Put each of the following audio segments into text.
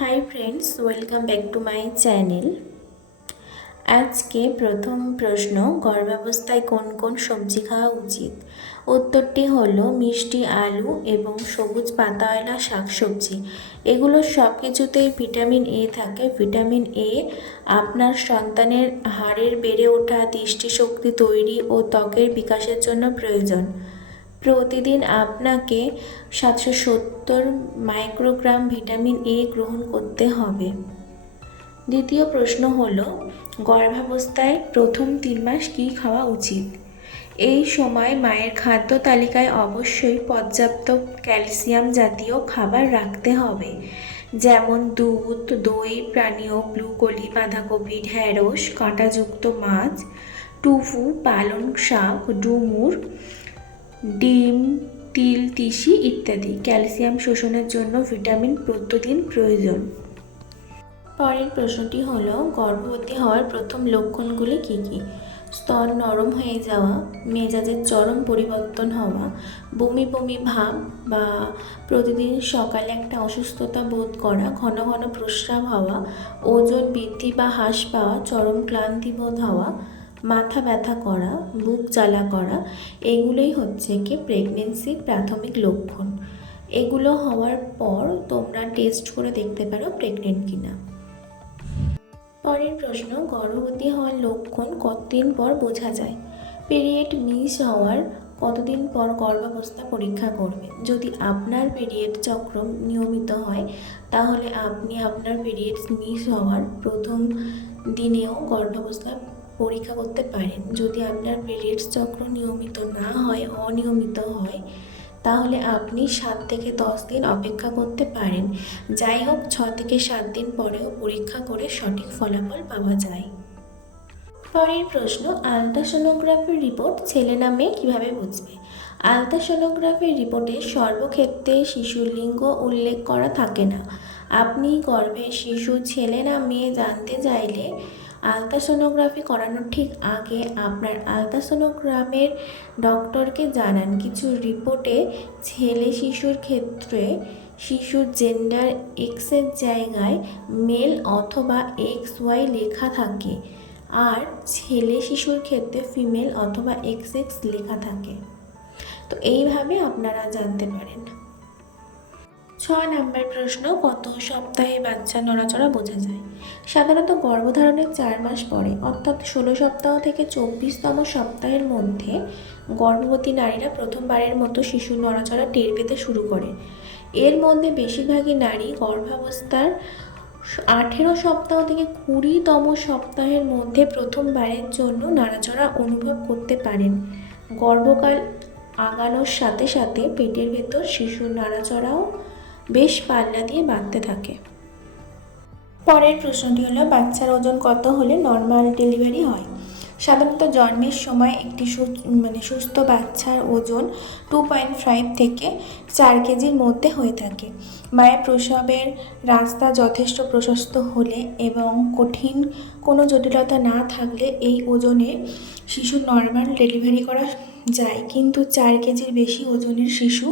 Hi friends, welcome back to my channel. আজকে প্রথম প্রশ্ন, গর্ভাবস্থায় কোন কোন সবজি খাওয়া উচিত? উত্তরটি হলো মিষ্টি আলু এবং সবুজ পাতাওয়ালা শাকসবজি। এগুলো সব কিছুতেই ভিটামিন এ থাকে। ভিটামিন এ আপনার সন্তানের হাড়ের বেড়ে ওঠা, দৃষ্টিশক্তি তৈরি ও ত্বকের বিকাশের জন্য প্রয়োজন। প্রতিদিন আপনাকে 770 মাইক্রোগ্রাম ভিটামিন এ গ্রহণ করতে হবে। দ্বিতীয় প্রশ্ন হলো, গর্ভাবস্থায় প্রথম 3 মাস কী খাওয়া উচিত? এই সময় মায়ের খাদ্য তালিকায় অবশ্যই পর্যাপ্ত ক্যালসিয়াম জাতীয় খাবার রাখতে হবে, যেমন দুধ, দই, প্রাণীয়, ব্রুকলি, বাঁধাকপি, ঢ্যাঁড়স, কাঁটাযুক্ত মাছ, টুফু, পালং শাক, ডুমুর, ডিম, তিল, তিসি ইত্যাদি। ক্যালসিয়াম শোষণের জন্য ভিটামিন প্রতিদিন প্রয়োজন। পরের প্রশ্নটি হলো, গর্ভবতী হওয়ার প্রথম লক্ষণগুলি কী কী? স্তন নরম হয়ে যাওয়া, মেজাজের চরম পরিবর্তন হওয়া, বমি বমি ভাব বা প্রতিদিন সকালে একটা অসুস্থতা বোধ করা, ঘন ঘন প্রস্রাব হওয়া, ওজন বৃদ্ধি বা হ্রাস পাওয়া, চরম ক্লান্তি বোধ হওয়া, মাথা ব্যথা করা, বুক জ্বালা করা, এগুলোই হচ্ছে কি প্রেগনেন্সির প্রাথমিক লক্ষণ। এগুলো হওয়ার পর তোমরা টেস্ট করে দেখতে পারো প্রেগনেন্ট কিনা। পরের প্রশ্ন, গর্ভবতী হওয়ার লক্ষণ কতদিন পর বোঝা যায়? পিরিয়ড মিস হওয়ার কতদিন পর গর্ভাবস্থা পরীক্ষা করবে? যদি আপনার পিরিয়ড চক্র নিয়মিত হয় তাহলে আপনি আপনার পিরিয়ডস মিস হওয়ার প্রথম দিনেও গর্ভাবস্থা পরীক্ষা করতে পারেন। যদি আপনার পিরিয়ডস চক্র নিয়মিত না হয়, অনিয়মিত হয়, তাহলে আপনি 7 থেকে 10 দিন অপেক্ষা করতে পারেন। যাই হোক, 6 থেকে 7 দিন পরেও পরীক্ষা করে সঠিক ফলাফল পাওয়া যায়। পরের প্রশ্ন, আলট্রাসোনোগ্রাফির রিপোর্ট ছেলে না মেয়ে কীভাবে বুঝবে? আলট্রাসোনোগ্রাফির রিপোর্টে সর্বক্ষেত্রে শিশুর লিঙ্গ উল্লেখ করা থাকে না। আপনি গর্ভে শিশু ছেলে না মেয়ে জানতে চাইলে আলট্রাসোনোগ্রাফি করানোর ঠিক আগে আপনার আলট্রাসোনোগ্রামের ডক্টরকে জানান। কিছু রিপোর্টে ছেলে শিশুর ক্ষেত্রে শিশুর জেন্ডার এক্সের জায়গায় মেল অথবা XY লেখা থাকে, আর ছেলে শিশুর ক্ষেত্রে ফিমেল অথবা XX লেখা থাকে। তো এইভাবে আপনারা জানতে পারেন। 6 নম্বর প্রশ্ন, কত সপ্তাহে বাচ্চা নড়াচড়া বোঝা যায়? সাধারণত গর্ভধারণের 4 মাস পরে, অর্থাৎ 16 সপ্তাহ থেকে 24তম সপ্তাহের মধ্যে গর্ভবতী নারীরা প্রথমবারের মতো শিশুর নড়াচড়া টের পেতে শুরু করে। এর মধ্যে বেশিরভাগই নারী গর্ভাবস্থার 18 সপ্তাহ থেকে 20তম সপ্তাহের মধ্যে প্রথমবারের জন্য নাড়াচড়া অনুভব করতে পারেন। গর্ভকাল আগানোর সাথে সাথে পেটের ভেতর শিশুর নাড়াচড়াও বেশ পাল্লা দিয়ে বাড়তে থাকে। পরের প্রশ্নটি হলো, বাচ্চার ওজন কত হলে নর্মাল ডেলিভারি হয়? সাধারণত জন্মের সময় একটি সুস্থ বাচ্চার ওজন 2.5 থেকে 4 কেজির মধ্যে হয়ে থাকে। মায়ের প্রসবের রাস্তা যথেষ্ট প্রশস্ত হলে এবং কঠিন কোনো জটিলতা না থাকলে এই ওজনে শিশু নর্মাল ডেলিভারি করা যায়। কিন্তু 4 কেজির বেশি ওজনের শিশু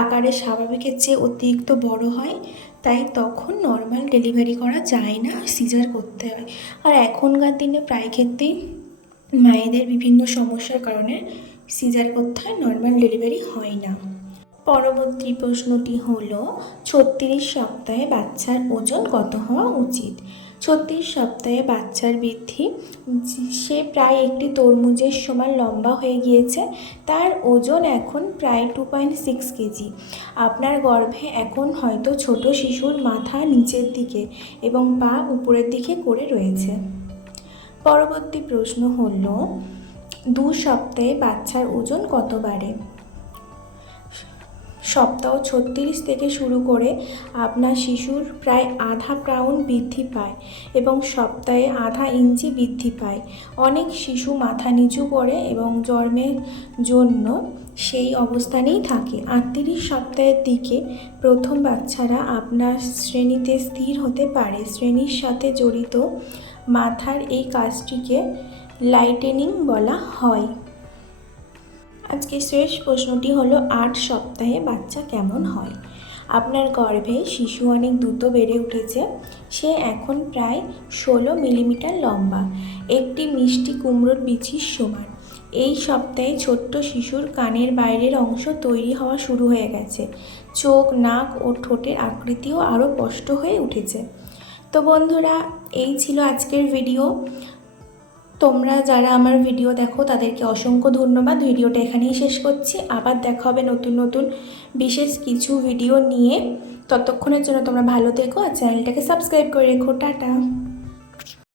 আকারে স্বাভাবিকের চেয়ে অতিরিক্ত বড় হয়, তাই তখন নর্মাল ডেলিভারি করা যায় না, সিজার করতে হয়। আর এখনকার দিনে প্রায় ক্ষেত্রেই মায়েদের বিভিন্ন সমস্যার কারণে সিজার করতে হয়, নর্মাল ডেলিভারি হয় না। পরবর্তী প্রশ্নটি হলো, 36 সপ্তাহে বাচ্চার ওজন কত হওয়া উচিত? 36 সপ্তাহে বাচ্চার বৃদ্ধি, সে প্রায় একটি তরমুজের সমান লম্বা হয়ে গিয়েছে। তার ওজন এখন প্রায় 2.6 কেজি। আপনার গর্ভে এখন হয়তো ছোট শিশুর মাথা নিচের দিকে এবং পা উপরের দিকে করে রয়েছে। পরবর্তী প্রশ্ন হলো, 2 সপ্তাহে বাচ্চার ওজন কত বাড়ে? সপ্তাহ 36 থেকে শুরু করে আপনার শিশুর প্রায় আধা পাউন্ড বৃদ্ধি পায় এবং সপ্তাহে আধা ইঞ্চি বৃদ্ধি পায়। অনেক শিশু মাথা নিচু করে এবং জন্মের জন্য সেই অবস্থানেই থাকে। 38 সপ্তাহের দিকে প্রথম বাচ্চারা আপনার শ্রেণীতে স্থির হতে পারে। শ্রেণীর সাথে জড়িত মাথার এই কাজটিকে লাইটেনিং বলা হয়। আজকে শেষ প্রশ্নটি হলো, 8 সপ্তাহে বাচ্চা কেমন হয়? আপনার গর্ভে শিশু অনেক দ্রুত বেড়ে উঠেছে। সে এখন প্রায় 16 মিলিমিটার লম্বা, একটি মিষ্টি কুমড়োর বিচির সমান। এই সপ্তাহে ছোট্ট শিশুর কানের বাইরের অংশ তৈরি হওয়া শুরু হয়ে গেছে। চোখ, নাক ও ঠোঁটের আকৃতিও আরও স্পষ্ট হয়ে উঠেছে। তো বন্ধুরা, এই ছিল আজকের ভিডিও। তোমরা যারা আমার ভিডিও দেখো তাদেরকে অসংখ্য ধন্যবাদ। ভিডিওটা এখানেই শেষ করছি। আবার দেখা হবে নতুন নতুন বিশেষ কিছু ভিডিও নিয়ে। ততক্ষণের জন্য তোমরা ভালো থেকো আর চ্যানেলটাকে সাবস্ক্রাইব করে রেখো। টাটা।